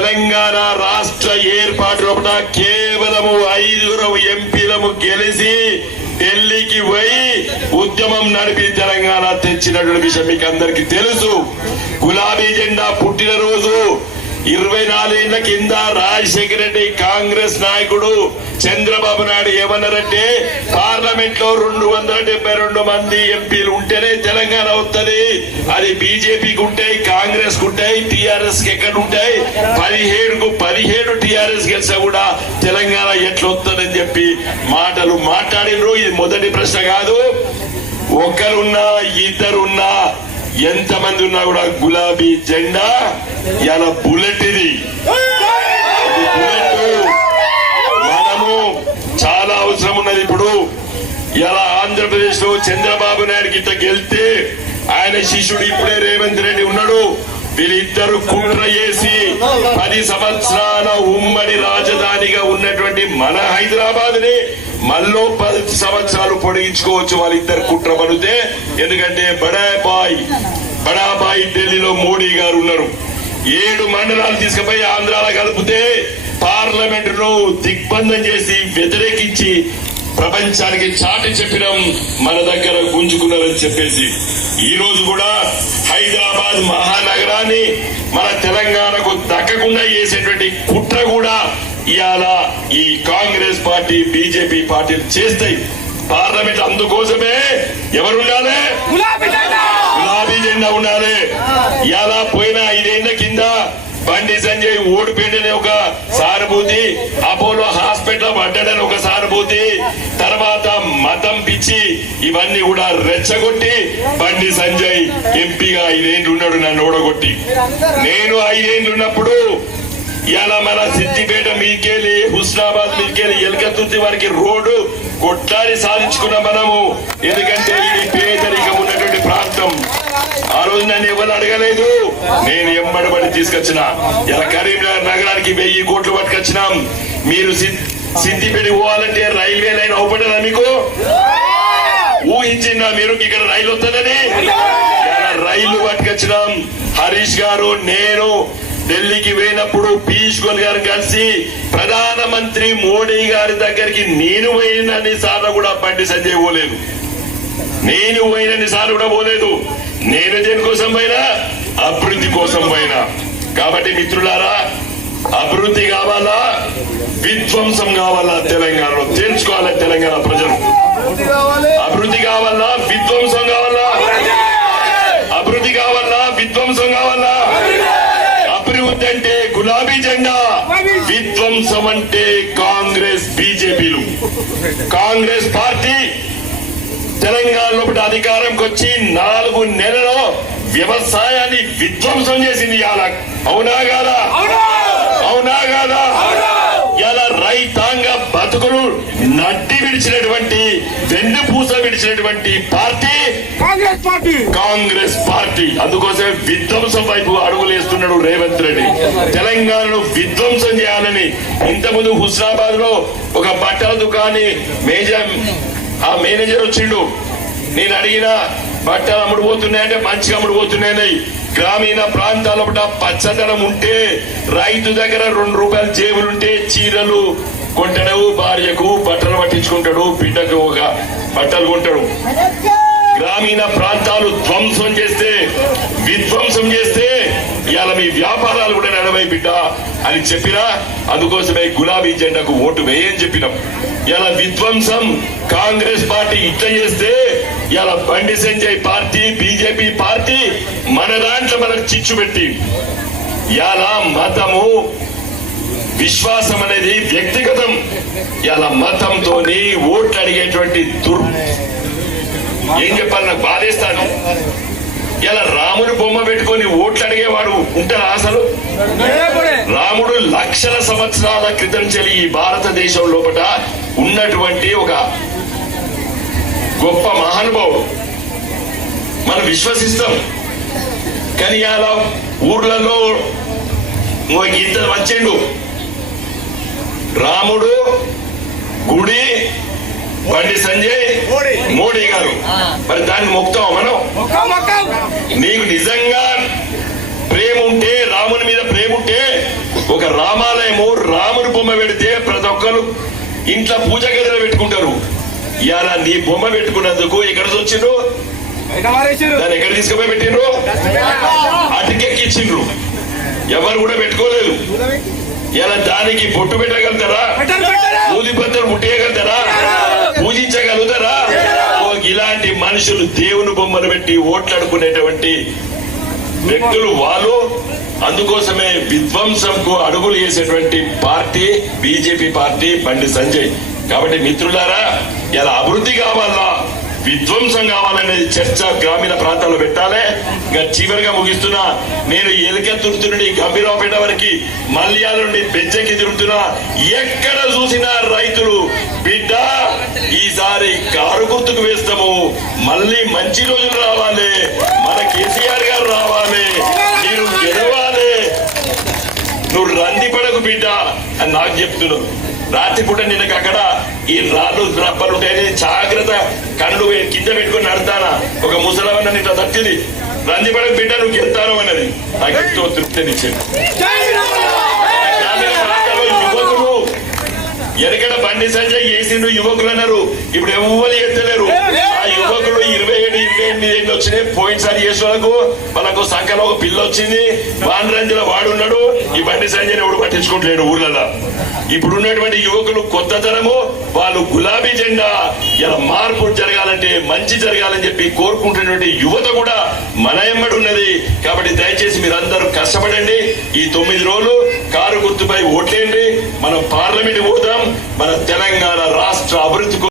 తెలంగాణ రాష్ట్ర ఏర్పాటు లోపల కేవలము 5 ఎంపీలము గెలిచి ఢిల్లీకి పోయి ఉద్యమం నడిపి తెలంగాణ తెచ్చినటువంటి విషయం మీకు అందరికీ తెలుసు. గులాబీ జెండా పుట్టినరోజు 24 ఏళ్ల కింద రాజశేఖర రెడ్డి కాంగ్రెస్ నాయకుడు చంద్రబాబు నాయుడు ఏమన్నారంటే పార్లమెంట్ లో 272 మంది ఎంపీలు ఉంటేనే తెలంగాణ వస్తుంది, అది బీజేపీకి ఉంటాయి, కాంగ్రెస్ కు ఉంటాయి, టీఆర్ఎస్ కి ఎక్కడ ఉంటాయి, 17 టీఆర్ఎస్ గెలిచా కూడా తెలంగాణ ఎట్లా వస్తుందని చెప్పి మాటలు మాట్లాడినరు. ఇది మొదటి ప్రశ్న కాదు. ఒకరున్నా ఇద్దరున్నా ఎంతమంది ఉన్నా కూడా గులాబీ జెండా ఇలా బుల్లెట్, ఇది బుల్లెట్ మనము చాలా అవసరం ఉన్నది. ఇప్పుడు ఇలా ఆంధ్రప్రదేశ్ లో చంద్రబాబు నాయుడు గిట్ట గెలిస్తే ఆయన శిష్యుడు ఇప్పుడే రేవంత్ రెడ్డి ఉన్నాడు. వీళ్ళిద్దరు కుట్ర చేసి 10 సంవత్సరాల ఉమ్మడి రాజధానిగా ఉన్నటువంటి మన హైదరాబాద్ ని మళ్ళీ 10 సంవత్సరాలు పొడిగించుకోవచ్చు వాళ్ళిద్దరు కుట్ర పడితే. ఎందుకంటే బడాబాయి ఢిల్లీలో మోడీ గారు ఉన్నారు. 7 మండలాలు తీసుకుపోయి ఆంధ్రాలో కలిపితే పార్లమెంట్ లో దిగ్బంధం చేసి వ్యతిరేకించి ప్రపంచానికి చాటి చెప్పినాం, మన దగ్గర గుంజుకున్నారని చెప్పేసి. ఈ రోజు కూడా హైదరాబాద్ మహానగరాన్ని మన తెలంగాణకు దక్కకుండా చేసేటువంటి కుట్ర కూడా ఇవాళ ఈ కాంగ్రెస్ పార్టీ బీజేపీ పార్టీలు చేస్తాయి. పార్లమెంట్ అందుకోసమే ఎవరు ఉండాలి? గులాబీ జెండా ఉండాలి. ఇవాళ పోయిన 5 ఏళ్ల కింద బండి సంజయ్ ఓడిపోయిందని ఒక సానుభూతి, అపోలో హాస్పిటల్ పడ్డాడని ఒక సానుభూతి, తర్వాత మతం పిచ్చి ఇవన్నీ కూడా రెచ్చగొట్టి బండి సంజయ్ ఎంపీగా 5 ఏళ్ళు ఉన్నాడు, నన్ను ఓడగొట్టి. నేను 5 ఏళ్ళు ఉన్నప్పుడు ఇలా మన సిద్దిపేట మీకెళ్ళి హుస్నాబాద్ మీకెళ్ళి ఎల్కతుర్తి వారికి రోడ్డు కొట్లాడి సాధించుకున్న మనము. ఎందుకంటే ఇది పేదరికం ఉన్నటువంటి ప్రాంతం. ఆ రోజు నన్ను ఎవరు అడగలేదు, నేను ఎంబడబడి తీసుకొచ్చిన. ఇలా కరీంనగర్ నగరానికి 1000 కోట్లు పట్టుకొచ్చినాం. మీరు సిద్దిపేట పోవాలంటే రైల్వే లైన్ అవుపడదా మీకు? ఊహించిందా మీరు ఇక్కడ రైలు వస్తుందని? రైలు పట్టుకొచ్చినాం. హరీష్ గారు నేను ఢిల్లీకి పోయినప్పుడు పీయూష్ గోయల్ గారు కలిసి ప్రధానమంత్రి మోడీ గారి దగ్గరికి నేను పోయినన్ని సార్లు కూడా బండి సంజయ్ పోలేదు. నేను పోయినన్ని సార్లు కూడా పోలేదు. నేను దేనికోసం పోయినా? అభివృద్ధి కోసం పోయినా. కాబట్టి మిత్రులారా, అభివృద్ధి కావాలా విధ్వంసం కావాలా తెలంగాణలో తెలుసుకోవాలి. తెలంగాణ ప్రజలు అభివృద్ధి కావాలా విధ్వంసం కావాలా? అభివృద్ధి కావాలా విధ్వంసం కావాలా? అభివృద్ధి అంటే గులాబీ జెండా, విధ్వంసం అంటే కాంగ్రెస్ బీజేపీలు. కాంగ్రెస్ పార్టీ తెలంగాణలో అధికారంకి వచ్చి 4 నెలల్లో వ్యవసాయాన్ని విధ్వంసం చేసింది. అవునా కాదా? అవునా కాదా? ఇలా రైతాంగ బతుకులు నడ్డి విడిచినటువంటి వెన్నుపూస విడిచినటువంటి పార్టీ కాంగ్రెస్ పార్టీ. అందుకోసమే విధ్వంసం వైపు అడుగులేస్తున్నాడు రేవంత్ రెడ్డి. తెలంగాణను విధ్వంసం చేయాలని. ఇంతకుముందు హుస్నాబాద్ లో ఒక బట్టల దుకాణి మేనేజర్ వచ్చిండు. నేను అడిగిన బట్టలు అమ్ముడుపోతున్నాయంటే మంచిగా అమ్ముడుపోతున్నాయి. గ్రామీణ ప్రాంతాల పచ్చదనం ఉంటే రైతు దగ్గర 2 రూపాయల జేబులుంటే చీరలు కొంటాడు, భార్యకు బట్టలు పట్టించుకుంటాడు, బిడ్డకు ఒక బట్టలు కొంటాడు. గ్రామీణ ప్రాంతాలు ధ్వంసం చేస్తే విధ్వంసం చేస్తే ఇవాళ మీ వ్యాపారాలు కూడా నడవై బిడ్డ అని చెప్పినా. అందుకోసమే గులాబీ జెండాకు ఓటు వేయని చెప్పినాం. ఇలా విధ్వంసం కాంగ్రెస్ పార్టీ ఇట్లా చేస్తే ఇలా Bandi Sanjay party BJP party మన దాంట్లో మనకు చిచ్చు పెట్టి ఇలా మతము విశ్వాసం అనేది వ్యక్తిగతం. ఇలా మతంతో ఓట్లు అడిగేటువంటి ఏం చెప్పాలి నాకు బాధేస్తాను. ఇలా రాముడు బొమ్మ పెట్టుకొని ఓట్లు అడిగేవాడు ఉంటారా అసలు? రాముడు లక్షల సంవత్సరాల క్రితం చెల్లి ఈ భారతదేశం లోపల ఉన్నటువంటి ఒక గొప్ప మహానుభావుడు, మనం విశ్వసిస్తాం. కానీ అలా ఊర్లలో ఇద్దరు వచ్చిండు, రాముడు గుడి బండి సంజయ్ మోడీ గారు. మరి దాన్ని మొక్కుతాం మనం? నీకు నిజంగా ప్రేమ ఉంటే, రాముని మీద ప్రేమ ఉంటే ఒక ఒక రామాలయము రాముని బొమ్మ పెడితే ప్రతి ఒక్కరు ఇంట్లో పూజ గదిలో పెట్టుకుంటారు. ఇవాళ నీ బొమ్మ పెట్టుకున్నందుకు ఎక్కడ వచ్చిండ్రు, దాన్ని ఎక్కడ తీసుకుపోయి పెట్టిండ్రు, అటుకెక్కిచ్చిండ్రు. ఎవరు కూడా పెట్టుకోలేదు. ఇలా దానికి బొట్టు పెట్టగలుగుతారా, ఊది బద్దలు ముట్టేయగలుగుతారా, పూజించగలుగుతారా? ఇలాంటి మనుషులు దేవుని బొమ్మను పెట్టి ఓట్లాడుకునేటువంటి వ్యక్తులు వాళ్ళు. అందుకోసమే విధ్వంసంకు అడుగులు వేసేటువంటి party BJP party Bandi Sanjay. కాబట్టి మిత్రులారా, ఇలా అభివృద్ధి కావాలా, విధ్వంసం కావాలనేది చర్చ గ్రామీణ ప్రాంతాల్లో పెట్టాలి. ఇంకా చివరిగా ముగిస్తున్నా, నేను ఎలుకెత్తుర్తి నుండి గంభీరావుపేట వరకు, మల్యాల నుండి బెంచకి తిరుగుతున్నా. ఎక్కడ చూసినా రైతులు, బిడ్డ ఈసారి కారు గుర్తుకు వేస్తాము, మళ్ళీ మంచి రోజులు రావాలి, మన కేసీఆర్ గారు రావాలి, మీరు గెలవాలి, నువ్వు రందిపడకు బిడ్డ అని నాకు చెప్తున్నావు. రాత్రిపూట నిన్నకు అక్కడ ఈ రాళ్ళు రప్పలు ఉంటాయని జాగ్రత్త కళ్ళు కింద పెట్టుకుని నడతానా, ఒక ముసలవన్న ఇట్లా తట్టింది, రందిపడకు బిడ్డ నువ్వు గెలుతాను అన్నది. నాకు ఎంతో తృప్తినిచ్చింది. యువకులు ఎనకడ బండి సంజయ్ చేసిండు, యువకులు అన్నారు, ఇప్పుడు ఎవరు ఎత్తలేరు. ఆ యువకులు 27, 28 ఏళ్ళు వచ్చినాయి. పోయినసారి చేసిన వాళ్ళకు సంఖ్యలో ఒక పిల్ల వచ్చింది, వానరంజల వాడున్నాడు. ఈ బండి సంజయ్ ఎవడు పట్టించుకుంటలేడు ఊర్లలో. ఇప్పుడు ఉన్నటువంటి యువకులు కొత్త తరము, వాళ్ళు గులాబీ జెండా, ఇలా మార్పు జరగాలంటే మంచి జరగాలని చెప్పి కోరుకుంటున్నటువంటి యువత కూడా మన ఎమ్మడి ఉన్నది. కాబట్టి దయచేసి మీరందరూ కష్టపడండి. ఈ 9 రోజులు కారు గుర్తుపై ఓట్లేయండి. మనం పార్లమెంట్ పోతాం. మన తెలంగాణ రాష్ట్ర అభివృద్ధి